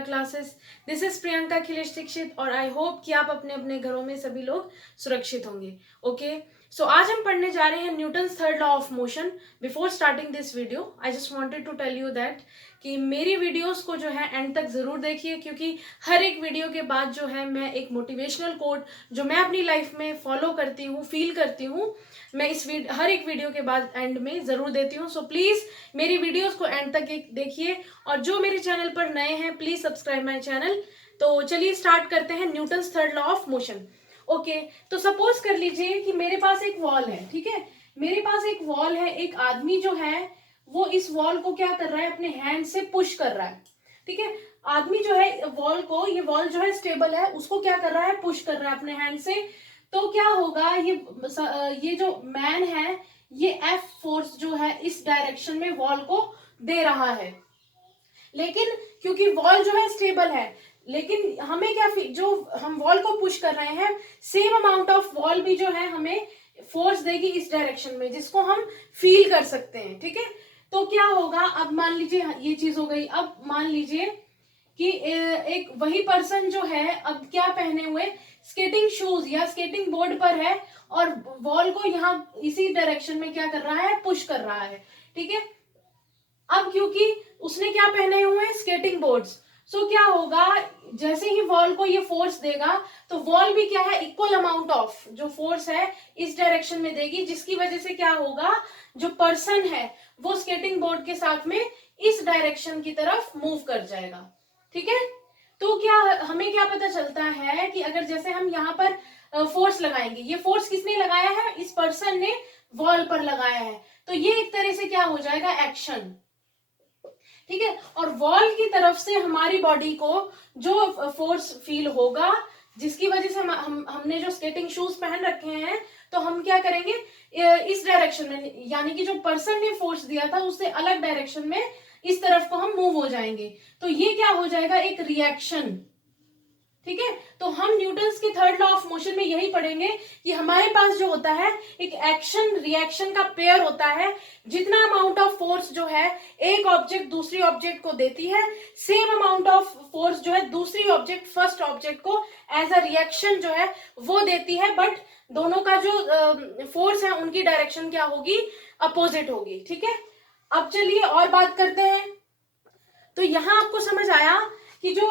Yoga classes. This is Priyanka Khilesh Dikshit और I hope कि आप अपने अपने घरों में सभी लोग सुरक्षित होंगे। ओके, सो आज हम पढ़ने जा रहे हैं Newton's third law of motion. Before starting this video I just wanted to tell you that कि मेरी वीडियोस को जो है एंड तक जरूर देखिए, क्योंकि हर एक वीडियो के बाद जो है मैं एक मोटिवेशनल कोट जो मैं अपनी लाइफ में फॉलो करती हूँ, फील करती हूँ, मैं हर एक वीडियो के बाद एंड में जरूर देती हूँ। सो प्लीज मेरी वीडियोस को एंड तक देखिए और जो मेरे चैनल पर नए हैं प्लीज सब्सक्राइब माय चैनल। तो चलिए स्टार्ट करते हैं Newton's third law of motion. Okay, तो सपोज कर लीजिए कि मेरे पास एक वॉल है, ठीक है, मेरे पास एक वॉल है, एक आदमी जो है वो इस वॉल को क्या कर रहा है, अपने हैंड से पुश कर रहा है, ठीक है। आदमी जो है वॉल को, ये वॉल जो है स्टेबल है, उसको क्या कर रहा है, पुश कर रहा है अपने हैंड से। तो क्या होगा, ये जो मैन है ये एफ फोर्स जो है इस डायरेक्शन में वॉल को दे रहा है, लेकिन क्योंकि वॉल जो है स्टेबल है, लेकिन हमें क्या, जो हम वॉल को पुश कर रहे हैं सेम अमाउंट ऑफ वॉल भी जो है हमें फोर्स देगी इस डायरेक्शन में, जिसको हम फील कर सकते हैं, ठीक है। तो क्या होगा, अब मान लीजिए ये चीज हो गई। अब मान लीजिए कि एक वही पर्सन जो है अब क्या पहने हुए, स्केटिंग शूज या स्केटिंग बोर्ड पर है और वॉल को यहाँ इसी डायरेक्शन में क्या कर रहा है, पुश कर रहा है, ठीक है। अब क्योंकि उसने क्या पहने हुए हैं, स्केटिंग बोर्ड्स, सो क्या होगा, जैसे ही वॉल को ये फोर्स देगा तो वॉल भी क्या है, इक्वल अमाउंट ऑफ जो फोर्स है इस डायरेक्शन में देगी, जिसकी वजह से क्या होगा, जो पर्सन है वो स्केटिंग बोर्ड के साथ में इस डायरेक्शन की तरफ मूव कर जाएगा, ठीक है। तो क्या हमें क्या पता चलता है कि अगर जैसे हम यहाँ पर फोर्स लगाएंगे, ये फोर्स किसने लगाया है, इस पर्सन ने वॉल पर लगाया है, तो ये एक तरह से क्या हो जाएगा, एक्शन, ठीक है। और वॉल की तरफ से हमारी बॉडी को जो फोर्स फील होगा, जिसकी वजह से हमने जो स्केटिंग शूज पहन रखे हैं, तो हम क्या करेंगे, इस डायरेक्शन में, यानी कि जो पर्सन ने फोर्स दिया था उससे अलग डायरेक्शन में इस तरफ को हम मूव हो जाएंगे। तो ये क्या हो जाएगा, एक रिएक्शन, ठीक है। तो हम न्यूटन्स के थर्ड लॉ ऑफ मोशन में यही पढ़ेंगे कि हमारे पास जो होता है एक एक्शन रिएक्शन का पेयर होता है। जितना अमाउंट ऑफ फोर्स जो है एक ऑब्जेक्ट दूसरी ऑब्जेक्ट को देती है, सेम अमाउंट ऑफ फोर्स जो है दूसरी ऑब्जेक्ट फर्स्ट ऑब्जेक्ट को एज अ रिएक्शन जो है वो देती है, बट दोनों का जो फोर्स है उनकी डायरेक्शन क्या होगी, अपोजिट होगी, ठीक है। अब चलिए और बात करते हैं। तो यहां आपको समझ आया कि जो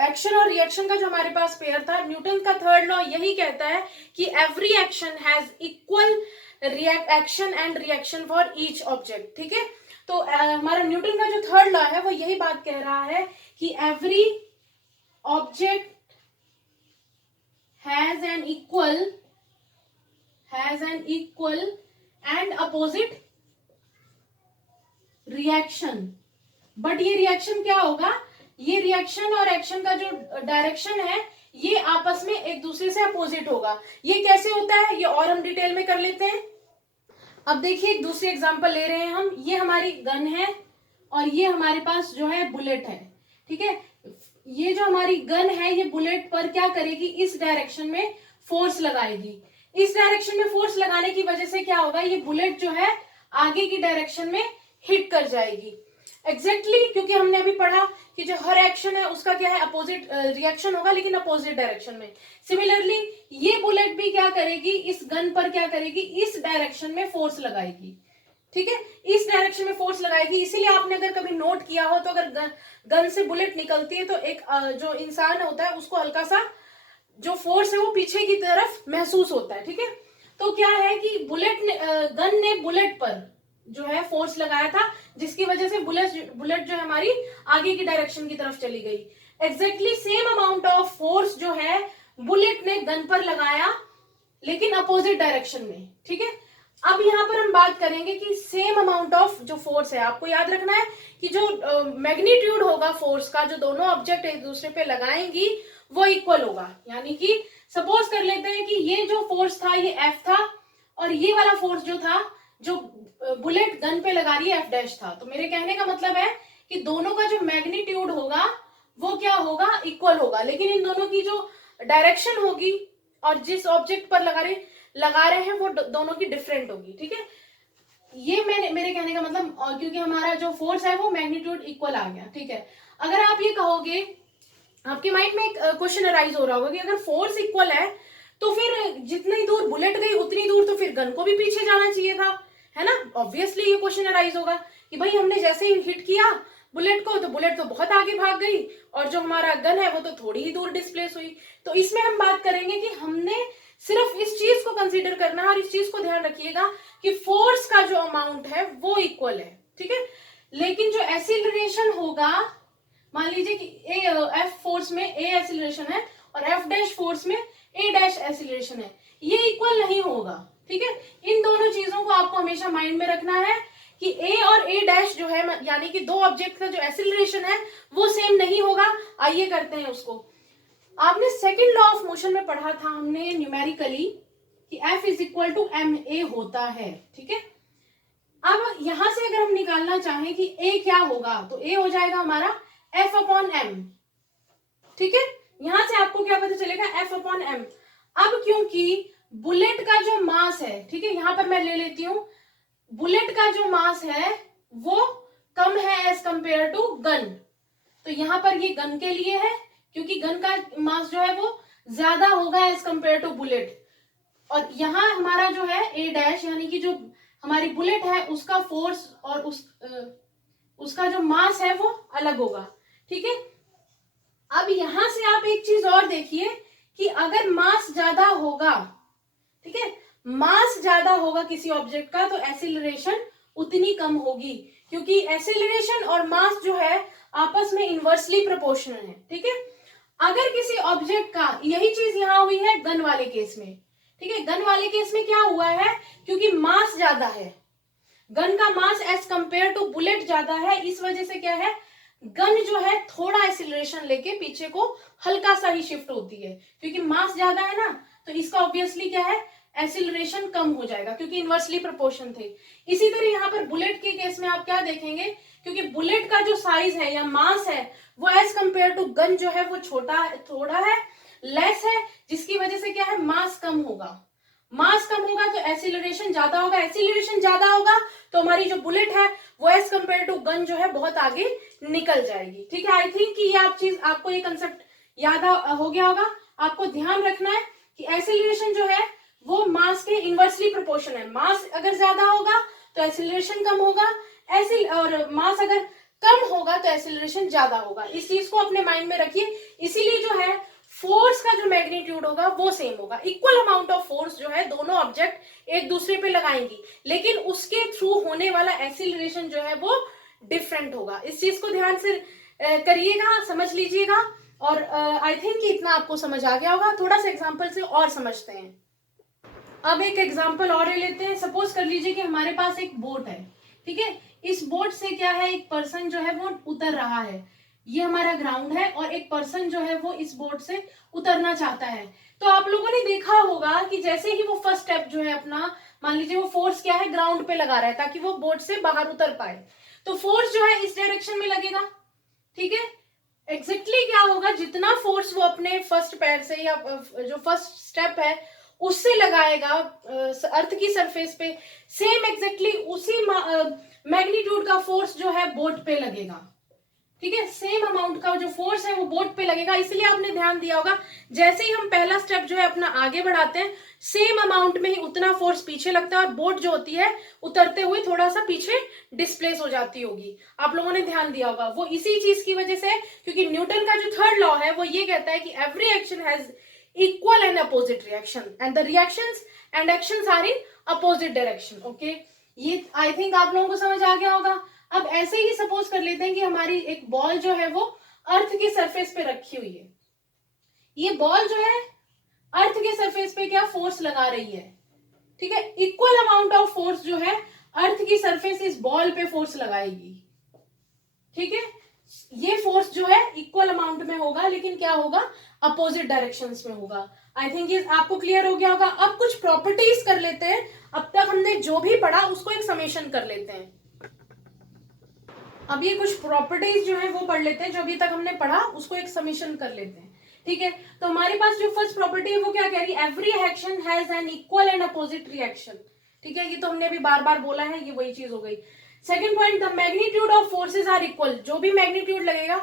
एक्शन और रिएक्शन का जो हमारे पास पेयर था, न्यूटन का थर्ड लॉ यही कहता है कि every action has equal action and reaction for each object, ठीक है। तो हमारा न्यूटन का जो थर्ड लॉ है वो यही बात कह रहा है कि every object has an equal and opposite reaction. But ये रिएक्शन क्या होगा, ये रिएक्शन और एक्शन का जो डायरेक्शन है ये आपस में एक दूसरे से अपोजिट होगा। ये कैसे होता है, ये और हम डिटेल में कर लेते हैं। अब देखिए एक दूसरी एग्जांपल ले रहे हैं हम, ये हमारी गन है और ये हमारे पास जो है बुलेट है, ठीक है। ये जो हमारी गन है ये बुलेट पर क्या करेगी, इस डायरेक्शन में फोर्स लगाएगी। इस डायरेक्शन में फोर्स लगाने की वजह से क्या होगा, ये बुलेट जो है आगे की डायरेक्शन में हिट कर जाएगी। एग्जैक्टली क्योंकि हमने अभी पढ़ा कि जो हर एक्शन है उसका क्या है, अपोजिट रिएक्शन होगा, लेकिन अपोजिट डायरेक्शन में। सिमिलरली ये बुलेट भी क्या करेगी, इस गन पर क्या करेगी, इस डायरेक्शन में फोर्स लगाएगी, ठीक है, इस डायरेक्शन में फोर्स लगाएगी। इसीलिए आपने अगर कभी नोट किया हो तो अगर गन से बुलेट निकलती है तो एक जो इंसान होता है उसको हल्का सा जो फोर्स है वो पीछे की तरफ महसूस होता है, ठीक है। तो क्या है कि गन ने बुलेट पर जो है फोर्स लगाया था, जिसकी वजह से बुलेट जो है हमारी आगे की डायरेक्शन की तरफ चली गई। Exactly same amount of force जो है बुलेट ने गन पर लगाया, लेकिन अपोजिट डायरेक्शन में, ठीक है। अब यहाँ पर हम बात करेंगे कि सेम अमाउंट ऑफ जो फोर्स है, आपको याद रखना है कि जो मैग्नीट्यूड होगा फोर्स का, जो दोनों ऑब्जेक्ट एक दूसरे पे लगाएंगी वो इक्वल होगा। यानी कि सपोज कर लेते हैं कि ये जो फोर्स था ये एफ था और ये वाला फोर्स जो था, जो बुलेट गन पे लगा रही है, एफ डैश था। तो मेरे कहने का मतलब है कि दोनों का जो मैग्नीट्यूड होगा वो क्या होगा, इक्वल होगा, लेकिन इन दोनों की जो डायरेक्शन होगी और जिस ऑब्जेक्ट पर लगा रहे हैं वो दोनों की डिफरेंट होगी, ठीक है। ये मेरे कहने का मतलब, और क्योंकि हमारा जो फोर्स है वो मैग्नीट्यूड इक्वल आ गया, ठीक है। अगर आप ये कहोगे, आपके माइंड में एक क्वेश्चन अराइज हो रहा होगा कि अगर फोर्स इक्वल है तो फिर जितनी दूर बुलेट गई उतनी दूर तो फिर गन को भी पीछे जाना चाहिए था, है ना। ऑब्वियसली ये क्वेश्चन अराइज होगा कि भाई हमने जैसे ही हिट किया बुलेट को तो बुलेट तो बहुत आगे भाग गई और जो हमारा गन है वो तो थोड़ी ही दूर डिस्प्लेस हुई। तो इसमें हम बात करेंगे कि हमने सिर्फ इस चीज को कंसीडर करना है और इस चीज को ध्यान रखिएगा कि फोर्स का जो अमाउंट है वो इक्वल है, ठीक है। लेकिन जो एक्सीलरेशन होगा, मान लीजिए कि एफ फोर्स में ए एक्सीलरेशन है और एफ डैश फोर्स में ए डैश एक्सीलरेशन है, ये इक्वल नहीं होगा, ठीक है। इन दोनों चीजों को आपको हमेशा माइंड में रखना है कि ए और ए डैश जो है, यानी कि दो ऑब्जेक्ट का जो एक्सीलरेशन है वो सेम नहीं होगा। आइए करते हैं उसको। आपने सेकंड लॉ ऑफ मोशन में पढ़ा था हमने न्यूमेरिकली कि F is equal to M A होता है, ठीक है। अब यहां से अगर हम निकालना चाहें कि A क्या होगा तो A हो जाएगा हमारा F अपॉन एम, ठीक है। यहां से आपको क्या पता चलेगा, F अपॉन एम। अब क्योंकि बुलेट का जो मास है, ठीक है, यहां पर मैं ले लेती हूं, बुलेट का जो मास है वो कम है एज कंपेयर टू गन, तो यहां पर ये गन के लिए है क्योंकि गन का मास जो है वो ज्यादा होगा एज कंपेयर टू बुलेट। और यहां हमारा जो है ए डैश यानी कि जो हमारी बुलेट है उसका फोर्स और उसका जो मास है वो अलग होगा, ठीक है। अब यहां से आप एक चीज और देखिए कि अगर मास ज्यादा होगा, ठीक है, मास ज्यादा होगा किसी ऑब्जेक्ट का तो एक्सीलरेशन उतनी कम होगी, क्योंकि एक्सीलरेशन और मास जो है आपस में इनवर्सली प्रोपोर्शनल है, ठीक है। अगर किसी ऑब्जेक्ट का, यही चीज यहां हुई है गन वाले केस में, ठीक है। गन वाले केस में क्या हुआ है, क्योंकि मास ज्यादा है, गन का mass as compare to bullet ज्यादा है, इस वजह से क्या है, गन जो है थोड़ा एक्सीलरेशन लेके पीछे को हल्का सा ही शिफ्ट होती है, क्योंकि मास ज्यादा है ना, तो इसका ऑब्वियसली क्या है, एक्सीलरेशन कम हो जाएगा क्योंकि इनवर्सली प्रोपोर्शन थे। इसी तरह यहाँ पर बुलेट के केस में आप क्या देखेंगे, क्योंकि बुलेट का जो साइज है या मास है वो एज कंपेयर टू गन जो है वो छोटा थोड़ा है, लेस है, जिसकी वजह से क्या है, मास कम होगा। मास कम होगा तो एक्सीलरेशन ज्यादा होगा, एक्सीलरेशन ज्यादा होगा तो हमारी जो बुलेट है वो एज कंपेयर टू गन जो है बहुत आगे निकल जाएगी, ठीक है। आई थिंक कि ये आप चीज, आपको ये कंसेप्ट याद हो गया होगा। आपको ध्यान रखना है कि एक्सीलरेशन जो है वो मास के इनवर्सली प्रोपोर्शन है, मास अगर ज्यादा होगा तो एक्सीलरेशन कम होगा, और मास अगर कम होगा तो एक्सीलरेशन ज्यादा होगा। इस चीज को अपने माइंड में रखिए। इसीलिए जो है फोर्स का जो मैग्नीट्यूड होगा वो सेम होगा, इक्वल अमाउंट ऑफ फोर्स जो है दोनों ऑब्जेक्ट एक दूसरे पे लगाएंगी, लेकिन उसके थ्रू होने वाला एक्सीलरेशन जो है वो डिफरेंट होगा। इस चीज को ध्यान से करिएगा, समझ लीजिएगा। और आई थिंक कि इतना आपको समझ आ गया होगा। थोड़ा सा एग्जांपल से और समझते हैं। अब एक एग्जांपल और ले लेते हैं। सपोज कर लीजिए कि हमारे पास एक बोट है, ठीक है। इस बोट से क्या है, एक पर्सन जो है वो उतर रहा है, ये हमारा ग्राउंड है और एक पर्सन जो है वो इस बोट से उतरना चाहता है। तो आप लोगों ने देखा होगा कि जैसे ही वो फर्स्ट स्टेप जो है अपना, मान लीजिए वो फोर्स क्या है, ग्राउंड पे लगा रहा है ताकि वो बोट से बाहर उतर पाए, तो फोर्स जो है इस डायरेक्शन में लगेगा, ठीक है। एग्जैक्टली क्या होगा, जितना फोर्स वो अपने फर्स्ट पैर से या जो फर्स्ट स्टेप है उससे लगाएगा अर्थ की सरफेस पे, सेम एग्जैक्टली उसी मैग्नीट्यूड का फोर्स जो है बोट पे लगेगा, ठीक है। सेम अमाउंट का जो फोर्स है वो बोट पे लगेगा। इसलिए आपने ध्यान दिया होगा जैसे ही हम पहला स्टेप जो है अपना आगे बढ़ाते हैं, सेम अमाउंट में ही उतना फोर्स पीछे लगता है और बोट जो होती है उतरते हुए थोड़ा सा पीछे डिस्प्लेस हो जाती होगी। आप लोगों ने ध्यान दिया होगा, वो इसी चीज की वजह से, क्योंकि न्यूटन का जो थर्ड लॉ है वो ये कहता है कि every action has equal and opposite reaction and the reactions and actions are in opposite direction. Okay, ये आई थिंक आप लोगों को समझ आ गया होगा। अब ऐसे ही सपोज कर लेते हैं कि हमारी एक बॉल जो है वो अर्थ के सरफेस पे रखी हुई है। ये बॉल जो है अर्थ के सरफेस पे क्या फोर्स लगा रही है, ठीक है। इक्वल अमाउंट ऑफ फोर्स जो है अर्थ की सरफेस इस बॉल पे फोर्स लगाएगी, ठीक है। ये फोर्स जो है इक्वल अमाउंट में होगा, लेकिन क्या होगा, अपोजिट डायरेक्शंस में होगा। आई थिंक ये आपको क्लियर हो गया होगा। अब कुछ प्रॉपर्टीज कर लेते हैं। अब तक हमने जो भी पढ़ा उसको एक समेशन कर लेते हैं। अब ये कुछ प्रॉपर्टीज जो है वो पढ़ लेते हैं, जो अभी तक हमने पढ़ा उसको एक समेशन कर लेते हैं, ठीक है। तो हमारे पास जो फर्स्ट प्रॉपर्टी है वो क्या कह रही है, every action has an equal and opposite reaction, ठीक है। ये तो हमने अभी बार बार बोला है, ये वही चीज हो गई। Second point, the magnitude of forces are equal, जो भी मैग्नीट्यूड लगेगा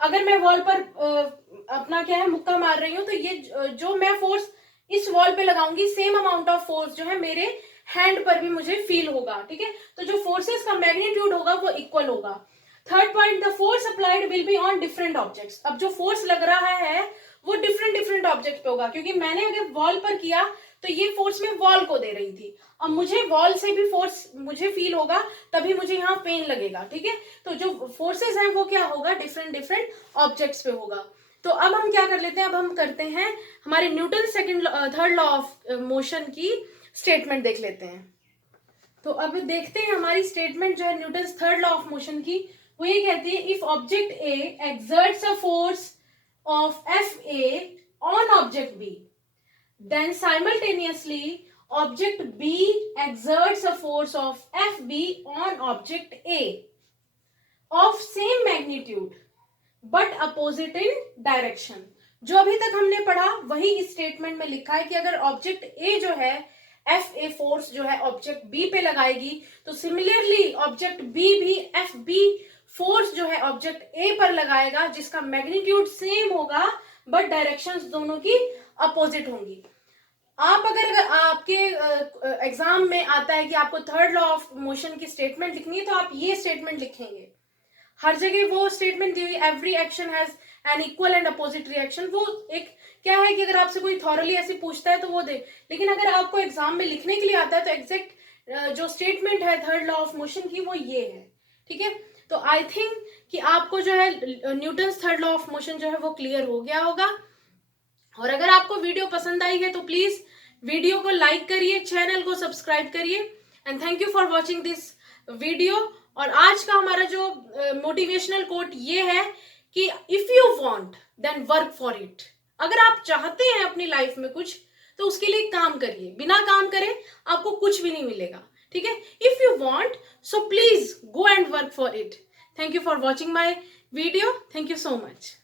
अगर मैं वॉल पर अपना क्या है मुक्का मार रही हूँ, तो ये जो मैं फोर्स इस वॉल पे लगाऊंगी, सेम अमाउंट ऑफ फोर्स जो है मेरे हैंड पर भी मुझे फील होगा, ठीक है। तो जो फोर्सेस का मैग्नीट्यूड होगा वो इक्वल होगा। Third point, the force applied will be on different objects. अब जो फोर्स लग रहा है वो डिफरेंट डिफरेंट ऑब्जेक्ट पे होगा, क्योंकि मैंने अगर वॉल पर किया तो ये फोर्स मैं वॉल को दे रही थी। अब मुझे वॉल से भी फोर्स मुझे फील होगा, तभी मुझे यहाँ पेन लगेगा, ठीक है। तो जो फोर्सेस हैं वो क्या होगा, डिफरेंट डिफरेंट ऑब्जेक्ट्स पे होगा। तो अब हम क्या कर लेते हैं, अब हम करते हैं हमारे Newton third law of motion की स्टेटमेंट देख लेते हैं। तो अब देखते हैं हमारी स्टेटमेंट जो है Newton third law of motion की, वो ये कहती है if object A exerts a force of F A on object B, then simultaneously object B exerts a force of Fb on object A of same magnitude but opposite in direction। जो अभी तक हमने पढ़ा वही इस statement में लिखा है कि अगर ऑब्जेक्ट ए जो है एफ ए फोर्स जो है ऑब्जेक्ट बी पे लगाएगी, तो सिमिलरली ऑब्जेक्ट बी भी एफ बी फोर्स जो है ऑब्जेक्ट ए पर लगाएगा, जिसका मैग्नीट्यूड सेम होगा बट डायरेक्शंस दोनों की अपोजिट होंगी। आप अगर आपके एग्जाम में आता है कि आपको थर्ड लॉ ऑफ मोशन की स्टेटमेंट लिखनी है, तो आप ये स्टेटमेंट लिखेंगे। हर जगह वो स्टेटमेंट दी हुई, every action has an equal and opposite reaction. वो एक क्या है कि अगर आपसे कोई थॉरली ऐसे पूछता है तो वो दे, लेकिन अगर आपको एग्जाम में लिखने के लिए आता है तो एग्जैक्ट जो स्टेटमेंट है थर्ड लॉ ऑफ मोशन की वो ये है, ठीक है। तो आई थिंक कि आपको जो है Newton third law of motion जो है वो क्लियर हो गया होगा। और अगर आपको वीडियो पसंद आई है तो प्लीज वीडियो को लाइक करिए, चैनल को सब्सक्राइब करिए, and thank you for watching this video. और आज का हमारा जो मोटिवेशनल कोट ये है कि if you want then work for it. अगर आप चाहते हैं अपनी लाइफ में कुछ, तो उसके लिए काम करिए, बिना काम करे आपको कुछ भी नहीं मिलेगा, ठीक है। If you want, so please go and work for it. Thank you for watching my video, thank you so much.